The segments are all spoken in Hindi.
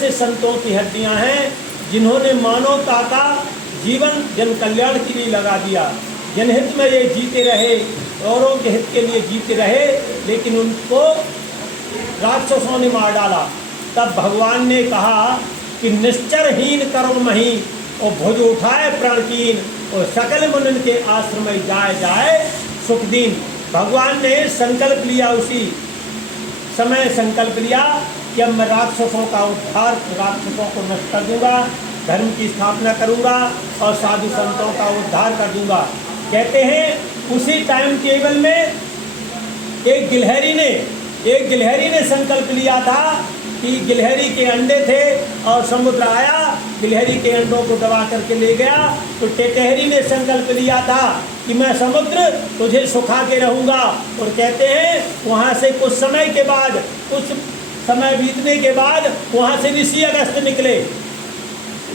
ऐसे संतों की हड्डियां हैं जिन्होंने मानवता का जीवन जन कल्याण के लिए लगा दिया, जनहित में ये जीते रहे, औरों के हित के लिए जीते रहे, लेकिन उनको राक्षसों ने मार डाला। तब भगवान ने कहा कि निश्चरहीन कर्म मही और भुज उठाए प्रणकीन और सकल मुनिन के आश्रम में जाए जाए सुखदीन। भगवान ने संकल्प लिया, उसी समय संकल्प लिया कि अब मैं राक्षसों का उद्धार, राक्षसों को नष्ट कर दूंगा, धर्म की स्थापना करूंगा और साधु संतों का उद्धार कर दूंगा। कहते हैं उसी टाइम टेबल में एक गिलहरी ने संकल्प लिया था कि गिलहरी के अंडे थे और समुद्र आया, गिलहरी के अंडों को दबा करके ले गया। तो टेटहरी ने संकल्प लिया था कि मैं समुद्र तुझे सुखा के रहूँगा। और कहते हैं वहाँ से कुछ समय के बाद, कुछ समय बीतने के बाद वहाँ से ऋषि अगस्त निकले।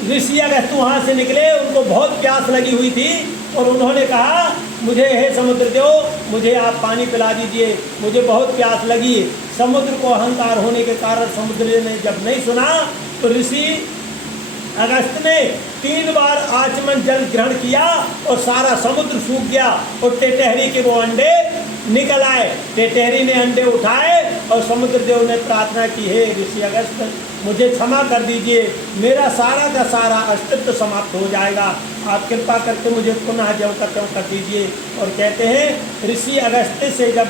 ऋषि अगस्त वहाँ से निकले, उनको बहुत प्यास लगी हुई थी और उन्होंने कहा मुझे हे समुद्र देव, मुझे आप पानी पिला दीजिए, मुझे बहुत प्यास लगी। समुद्र को अहंकार होने के कारण समुद्र ने जब नहीं सुना तो ऋषि अगस्त ने 3 बार आचमन जल ग्रहण किया और सारा समुद्र सूख गया और टेटहरी के वो अंडे निकल आए। टेटहरी ने अंडे उठाए और समुद्र देव ने प्रार्थना की, हे ऋषि अगस्त मुझे क्षमा कर दीजिए, मेरा सारा का सारा अस्तित्व समाप्त हो जाएगा, आप कृपा करके मुझे पुनः ज्यों का त्यों कर दीजिए। और कहते हैं ऋषि अगस्त से जब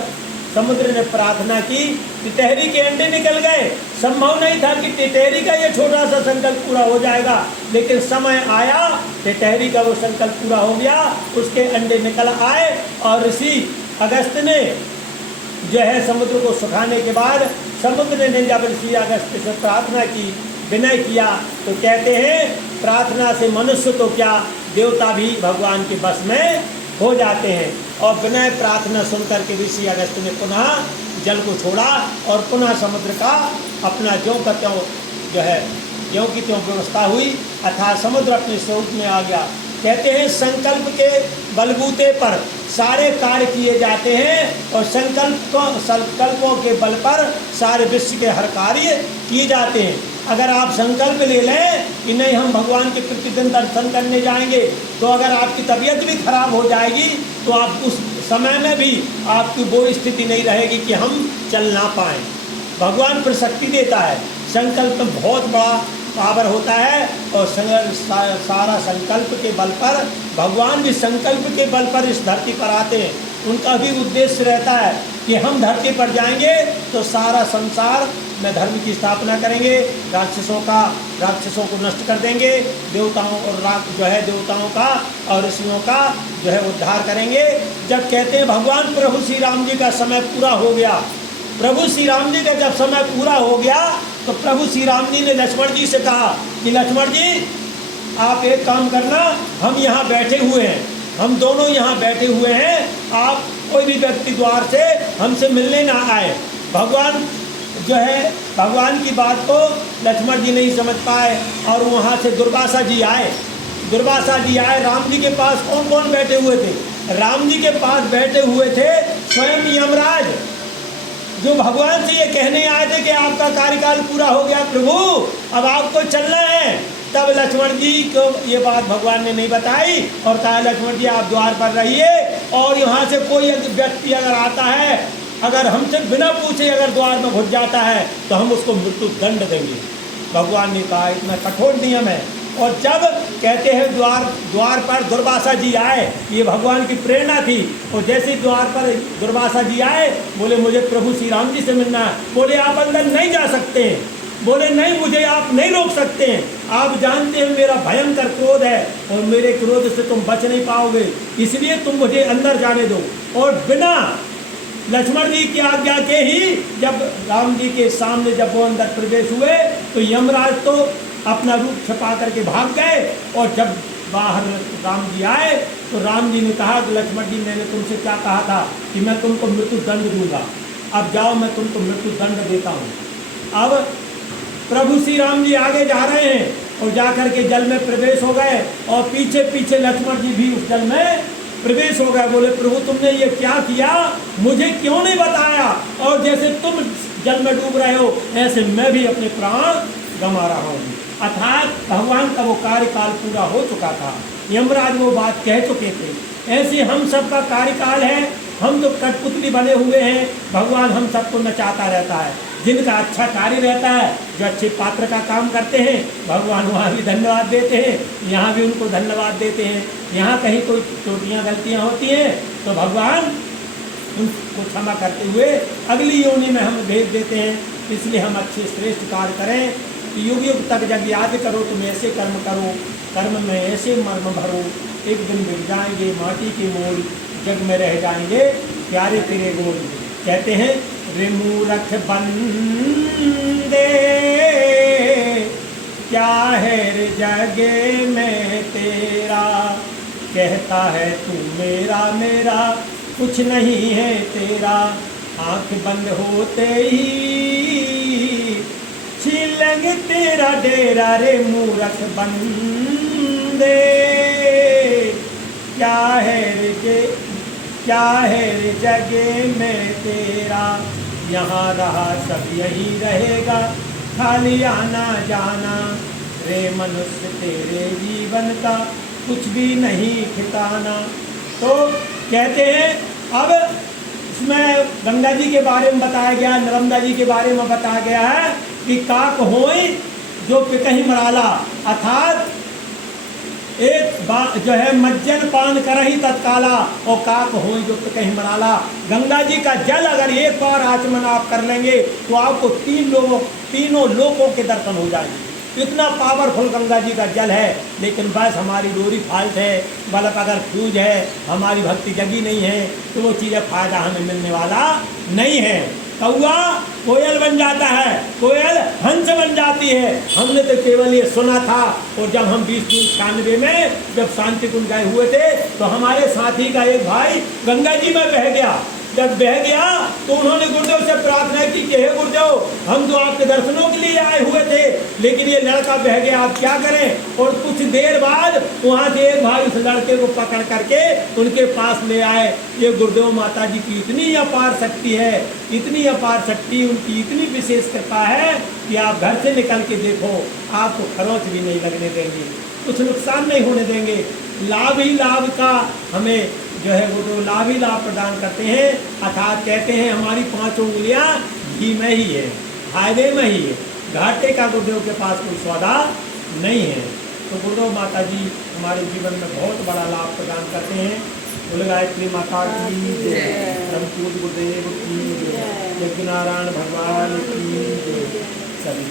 समुद्र ने प्रार्थना की, टिटहरी के अंडे निकल गए। संभव नहीं था कि टिटहरी का ये छोटा सा संकल्प पूरा हो जाएगा, लेकिन समय आया, टिटहरी का वो संकल्प पूरा हो गया, उसके अंडे निकल आए। और ऋषि अगस्त ने जो है समुद्र को सुखाने के बाद समुद्र ने जब ऋषि अगस्त से प्रार्थना की, विनय किया, तो कहते हैं प्रार्थना से मनुष्य तो क्या देवता भी भगवान के बस में हो जाते हैं। और विनय प्रार्थना सुनकर के ऋषि अगस्त ने पुनः जल को छोड़ा और पुनः समुद्र का अपना ज्यों का त्यों जो है ज्यों की त्यों व्यवस्था हुई, अर्थात समुद्र अपने स्वरूप में आ गया। कहते हैं संकल्प के बलबूते पर सारे कार्य किए जाते हैं और संकल्पों के बल पर सारे विश्व के हर कार्य किए जाते हैं। अगर आप संकल्प ले लें कि नहीं हम भगवान के प्रतिदिन दर्शन करने जाएंगे, तो अगर आपकी तबीयत भी खराब हो जाएगी तो आप उस समय में भी आपकी वो स्थिति नहीं रहेगी कि हम चल ना पाएँ। भगवान फिर शक्ति देता है। संकल्प में बहुत बड़ा पावर होता है और सारा संकल्प के बल पर भगवान भी संकल्प के बल पर इस धरती पर आते हैं। उनका भी उद्देश्य रहता है कि हम धरती पर जाएंगे तो सारा संसार में धर्म की स्थापना करेंगे, राक्षसों को नष्ट कर देंगे, देवताओं और देवताओं का और ऋषियों का जो है उद्धार करेंगे। जब कहते हैं भगवान प्रभु श्री राम जी का समय पूरा हो गया, प्रभु श्री राम जी का जब समय पूरा हो गया तो प्रभु श्री राम जी ने लक्ष्मण जी से कहा कि लक्ष्मण जी आप एक काम करना, हम यहाँ बैठे हुए हैं, हम दोनों यहाँ बैठे हुए हैं, आप कोई भी व्यक्ति द्वार से हमसे मिलने ना आए। भगवान की बात को लक्ष्मण जी नहीं समझ पाए और वहाँ से दुर्वासा जी आए। राम जी के पास कौन कौन बैठे हुए थे? राम जी के पास बैठे हुए थे स्वयं यमराज, जो भगवान से ये कहने आए थे कि आपका कार्यकाल पूरा हो गया प्रभु, अब आपको चलना है। तब लक्ष्मण जी को ये बात भगवान ने नहीं बताई और कहा लक्ष्मण जी आप द्वार पर रहिए और यहाँ से कोई व्यक्ति अगर आता है, अगर हमसे बिना पूछे अगर द्वार में घुस जाता है तो हम उसको मृत्यु दंड देंगे। भगवान ने कहा इतना कठोर नियम है। और जब कहते हैं द्वार पर दुर्वासा जी आए, ये भगवान की प्रेरणा थी, और जैसे द्वार पर दुर्वासा जी आए बोले मुझे प्रभु श्री राम जी से मिलना है। बोले आप अंदर नहीं जा सकते हैं, बोले नहीं मुझे आप नहीं रोक सकते हैं, आप जानते हैं मेरा भयंकर क्रोध है और मेरे क्रोध से तुम बच नहीं पाओगे, इसलिए तुम मुझे अंदर जाने दो। और बिना लक्ष्मण जी की आज्ञा के ही जब राम जी के सामने जब वो अंदर प्रवेश हुए तो यमराज तो अपना रूप छिपा करके भाग गए। और जब बाहर राम जी आए तो राम जी ने कहा कि लक्ष्मण जी मैंने तुमसे क्या कहा था कि मैं तुमको मृत्यु दंड दूंगा, अब जाओ मैं तुमको मृत्यु दंड देता हूँ। अब प्रभु श्री राम जी आगे जा रहे हैं और जा करके जल में प्रवेश हो गए और पीछे पीछे लक्ष्मण जी भी उस जल में प्रवेश हो गए। बोले प्रभु तुमने ये क्या किया, मुझे क्यों नहीं बताया, और जैसे तुम जल में डूब रहे हो ऐसे मैं भी अपने प्राण गमा रहा हूँ। अर्थात भगवान का वो कार्यकाल पूरा हो चुका था, यमराज वो बात कह चुके थे। ऐसे हम सब का कार्यकाल है, हम तो कठपुतली बने हुए हैं, भगवान हम सबको नचाता रहता है। जिनका अच्छा कार्य रहता है, जो अच्छे पात्र का काम करते हैं, भगवान वहाँ भी धन्यवाद देते हैं, यहाँ भी उनको धन्यवाद देते हैं। यहाँ कहीं कोई छोटियाँ गलतियाँ होती हैं तो भगवान उनको क्षमा करते हुए अगली योनि में हम भेज देते हैं। इसलिए हम अच्छे श्रेष्ठ कार्य करें कि युग युग तक जब याद करो तुम ऐसे कर्म करो, कर्म में ऐसे मर्म भरो, एक दिन बिक जाएंगे माटी के मोल, जग में रह जाएंगे प्यारे तेरे गोल। कहते हैं रे मूरख बंदे क्या है रे जगे में तेरा, कहता है तू मेरा मेरा कुछ नहीं है तेरा, आंख बंद होते ही छीन लेंगे तेरा डेरा। रे मूरख बंदे क्या है रे जगे में तेरा, यहाँ रहा सब यही रहेगा खाली आना जाना। रे मनुष्य तेरे जीवन का कुछ भी नहीं ठिकाना। तो कहते हैं अब इसमें गंगा जी के बारे में बताया गया, नर्मदा जी के बारे में बताया गया है कि काक होई जो पिकही मराला, अर्थात एक बात जो है मज्जन पान करही तत्काला, और काक होई जो पिकही मराला। गंगा जी का जल अगर एक बार आचमन आप कर लेंगे तो आपको तीनों लोकों के दर्शन हो जाएंगे। इतना पावरफुल गंगा जी का जल है, लेकिन बस हमारी डोरी फाल्ट है, बल्कि अगर फ्यूज है, हमारी भक्ति जगी नहीं है तो वो चीज़ें फायदा हमें मिलने वाला नहीं है। कौआ कोयल बन जाता है, कोयल हंस बन जाती है। हमने तो केवल ये सुना था, और जब हम 20 जून 96 में जब शांति कुंज गए हुए थे तो हमारे साथी का एक भाई गंगा जी में बह गया। जब बह गया तो उन्होंने गुरुदेव से प्रार्थना की कि हे गुरुदेव, हम तो आपके दर्शनों के लिए आए हुए थे, लेकिन ये लड़का बह गया, आप क्या करें। और कुछ देर बाद वहाँ से एक भाई उस लड़के को पकड़ करके उनके पास ले आए। ये गुरुदेव माता जी की इतनी अपार शक्ति है, इतनी अपार शक्ति, उनकी इतनी विशेष कृपा है कि आप घर से निकल के देखो, आपको खरोच भी नहीं लगने देंगे, कुछ नुकसान नहीं होने देंगे। लाभ ही लाभ का हमें जो है वो तो लाभ ही लाभ प्रदान करते हैं। अर्थात कहते हैं हमारी 5 उंगलियां घी में ही है, फायदे में ही है, घाटे का गुरुदेव के पास कोई सौदा नहीं है। तो गुरुदेव माता जी हमारे जीवन में बहुत बड़ा लाभ प्रदान करते हैं। बोल गायत्री माता की जय, परम गुरुदेव की जय, यज्ञ नारायण भगवान की जय। सभी